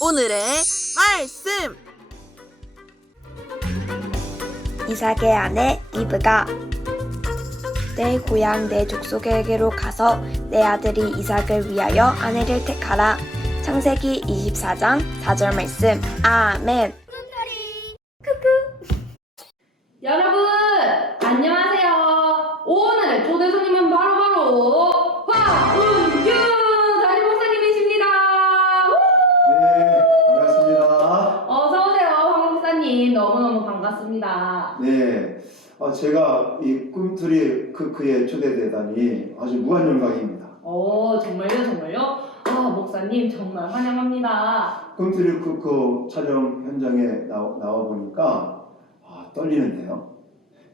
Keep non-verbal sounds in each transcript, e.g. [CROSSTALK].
오늘의 말씀. 이삭의 아내 리브가 내 고향 내 족속에게로 가서 내 아들이 이삭을 위하여 아내를 택하라. 창세기 24장 4절 말씀. 아멘. 여러분 안녕하세요. 오늘의 초대 손님은 바로바로 화은규 담임 목사님이십니다. 우! 네, 반갑습니다. 어서 오세요, 황 목사님. 너무너무 반갑습니다. 네, 아, 제가 이 꿈틀이 크크에 초대되다니 아주 무한 영광입니다. 어 정말요, 정말요? 아 목사님 정말 환영합니다. 꿈틀이 크크 촬영 현장에 나와, 나와 보니까 아, 떨리는데요.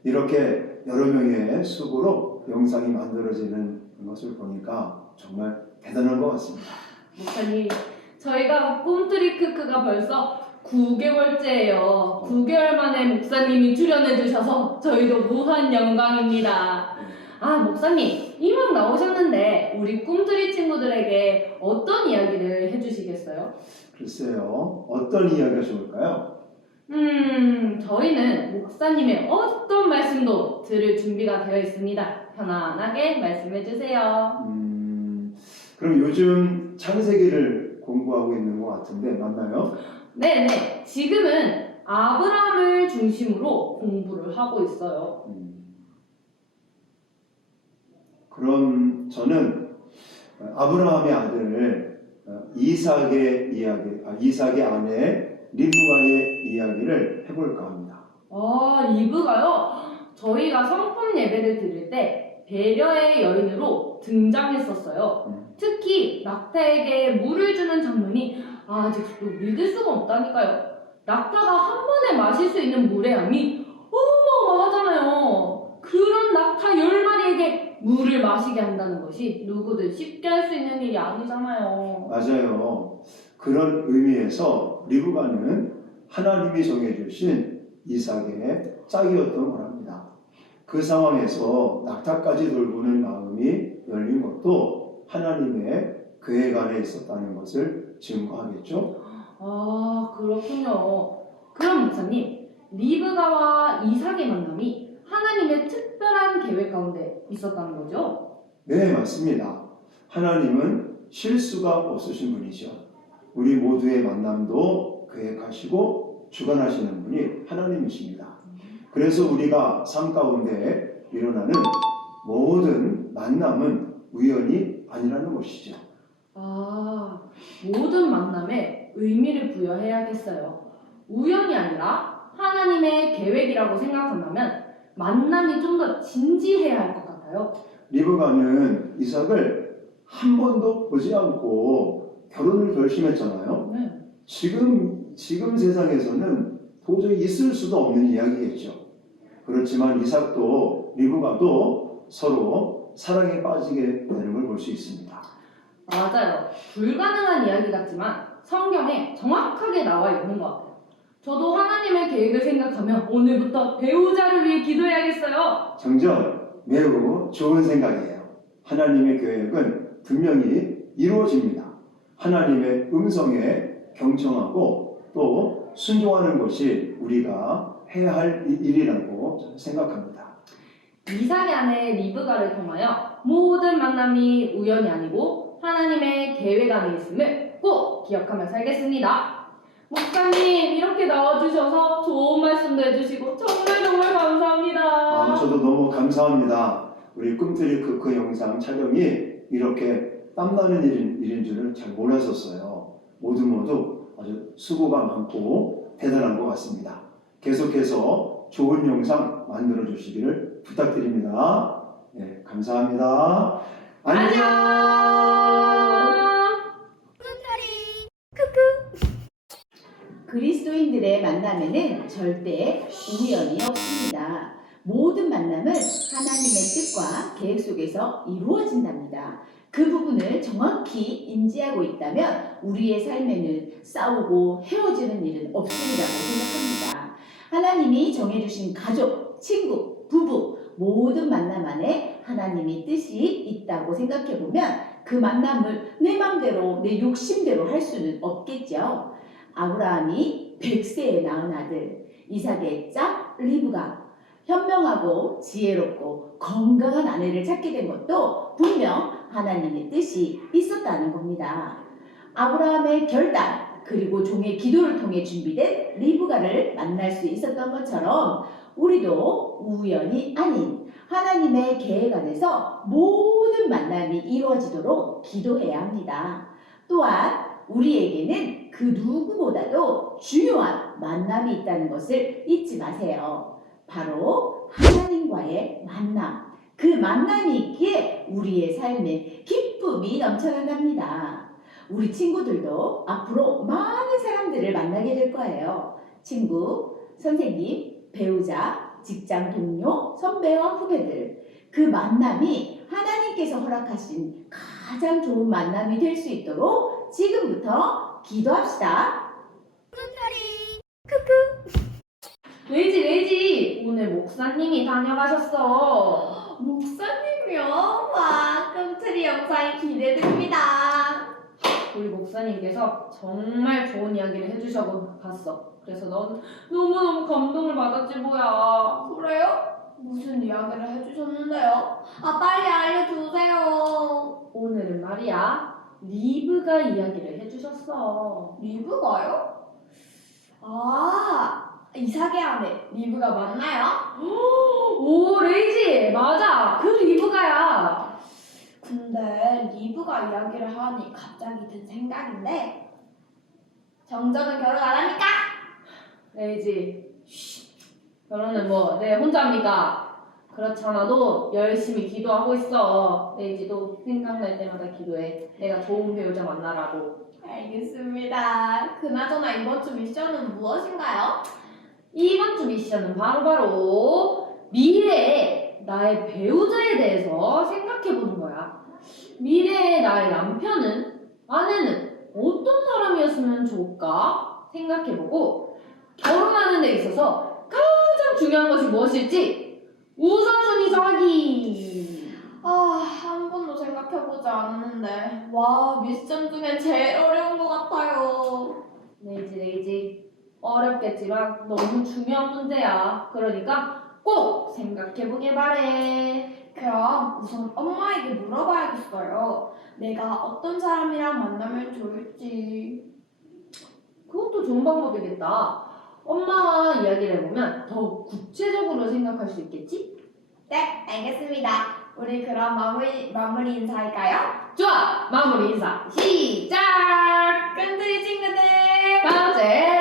이렇게 여러 명의 수고로 영상이 만들어지는 것을 보니까 정말 대단한 것 같습니다. 목사님 저희가 꿈트리 크크가 벌써 9개월째예요. 9개월 만에 목사님이 출연해 주셔서 저희도 무한 영광입니다. 아, 목사님, 이만 나오셨는데 우리 꿈트리 친구들에게 어떤 이야기를 해주시겠어요? 글쎄요, 어떤 이야기가 좋을까요? 음, 저희는 목사님의 어떤 말씀도 들을 준비가 되어 있습니다. 편안하게 말씀해 주세요. 음, 그럼 요즘 창세기를 공부하고 있는 것 같은데 맞나요? 네네, 지금은 아브라함을 중심으로 공부를 하고 있어요. 음. 그럼 저는 아브라함의 아들 어, 이삭의 이야기, 아, 이삭의 아내 리브가의 이야기를 해볼까 합니다. 아, 리브가요? 저희가 성품 예배를 드릴 때 배려의 여인으로 등장했었어요. 음. 특히 낙타에게 물을 주는 장면이 아직도 믿을 수가 없다니까요. 낙타가 한 번에 마실 수 있는 물의 양이 어마어마하잖아요. 그런 낙타 열 마리에게 물을 마시게 한다는 것이 누구든 쉽게 할 수 있는 일이 아니잖아요. 맞아요. 그런 의미에서 리브가는 하나님이 정해주신 이삭의 짝이었던 거랍니다. 그 상황에서 낙타까지 돌보는 마음이 열린 것도 하나님의 계획 안에 있었다는 것을 증거하겠죠. 아, 그렇군요. 그럼 목사님, 리브가와 이삭의 만남이 하나님의 특별한 계획 가운데 있었다는 거죠? 네, 맞습니다. 하나님은 실수가 없으신 분이죠. 우리 모두의 만남도 계획하시고 주관하시는 분이 하나님이십니다. 그래서 우리가 삶 가운데 일어나는 모든 만남은 우연이 아니라는 것이죠. 아, 모든 만남에 의미를 부여해야겠어요. 우연이 아니라 하나님의 계획이라고 생각한다면 만남이 좀 더 진지해야 할 것 같아요. 리브가는 이삭을 한 번도 보지 않고 결혼을 결심했잖아요. 네. 지금 지금 세상에서는 도저히 있을 수도 없는 이야기겠죠. 그렇지만 이삭도 리브가도 서로 사랑에 빠지게 되는 걸 볼 수 있습니다. 맞아요. 불가능한 이야기 같지만 성경에 정확하게 나와 있는 것 같아요. 저도 하나님의 계획을 생각하면 오늘부터 배우자를 위해 기도해야겠어요. 정전 매우 좋은 생각이에요. 하나님의 계획은 분명히 이루어집니다. 하나님의 음성에 경청하고 또 순종하는 것이 우리가 해야 할 이- 일이라고 생각합니다. 아내 리브가를 통하여 모든 만남이 우연이 아니고 하나님의 계획 안에 있음을 꼭 기억하며 살겠습니다. 목사님 이렇게 나와주셔서 좋은 말씀도 해주시고 정말 정말 감사합니다. 아, 저도 너무 감사합니다. 우리 꿈틀이 크크 영상 촬영이 이렇게 땀나는 일인, 일인 줄을 잘 몰랐었어요. 모두 모두 아주 수고가 많고 대단한 것 같습니다. 계속해서 좋은 영상 만들어 주시기를 부탁드립니다. 네, 감사합니다. 안녕. 그리스도인들의 만남에는 절대 우연이 없습니다. 모든 만남은 하나님의 뜻과 계획 속에서 이루어진답니다. 그 부분을 정확히 인지하고 있다면 우리의 삶에는 싸우고 헤어지는 일은 없으리라고 생각합니다. 하나님이 정해주신 가족, 친구, 부부 모든 만남 안에 하나님이 뜻이 있다고 생각해 보면 그 만남을 내 맘대로 내 욕심대로 할 수는 없겠죠. 아브라함이 100세에 낳은 아들 이삭의 짝 리브가 현명하고 지혜롭고 건강한 아내를 찾게 된 것도 분명 하나님의 뜻이 있었다는 겁니다. 아브라함의 결단 그리고 종의 기도를 통해 준비된 리브가를 만날 수 있었던 것처럼 우리도 우연이 아닌 하나님의 계획 안에서 모든 만남이 이루어지도록 기도해야 합니다. 또한 우리에게는 그 누구보다도 중요한 만남이 있다는 것을 잊지 마세요. 바로 하나님과의 만남. 그 만남이 있기에 우리의 삶에 기쁨이 넘쳐난답니다. 우리 친구들도 앞으로 많은 사람들을 만나게 될 거예요. 친구, 선생님, 배우자, 직장 동료, 선배와 후배들. 그 만남이 하나님께서 허락하신 가장 좋은 만남이 될 수 있도록 지금부터 기도합시다. 레이지 레이지 오늘 목사님이 다녀가셨어. 목사님이요? 와, 꿈틀이 영상이 기대됩니다. 우리 목사님께서 정말 좋은 이야기를 해주셔서 봤어. 그래서 넌 너무너무 감동을 받았지 뭐야. 그래요? 무슨 이야기를 해주셨는데요? 아, 빨리 알려주세요. 오늘은 말이야 리브가 이야기를 해주셨어. 리브가요? 아, 이삭의 아내 리브가 맞나요? [GASPS] 오 레이지 맞아 그 리브가야. 근데 리브가 이야기를 하니 갑자기 든 생각인데 정정은 결혼 안 합니까? 레이지 쉿. 결혼은 뭐 내 혼자 합니까? 그렇잖아도 열심히 기도하고 있어. 레이지도 생각날 때마다 기도해. 내가 좋은 배우자 만나라고. 알겠습니다. 그나저나 이번 주 미션은 무엇인가요? 이번 주 미션은 바로바로 미래의 나의 배우자에 대해서 생각해 보는 거야. 미래의 나의 남편은, 아내는 어떤 사람이었으면 좋을까 생각해보고 결혼하는 데 있어서 가장 중요한 것이 무엇일지 우선순위 정하기. 아, 한 번도 생각해보지 않았는데 와, 미션 중엔 제일 어려운 것 같아요. 레이지 레이지 어렵겠지만 너무 중요한 문제야. 그러니까 꼭 생각해보길 바래. 그럼 우선 엄마에게 물어봐야겠어요. 내가 어떤 사람이랑 만나면 좋을지. 그것도 좋은 방법이겠다. 엄마와 이야기를 해보면 더 구체적으로 생각할 수 있겠지? 네, 알겠습니다. 우리 그럼 마무리, 마무리 인사할까요? 좋아! 마무리 인사 시작! 끈들이 친구들! 다음 주에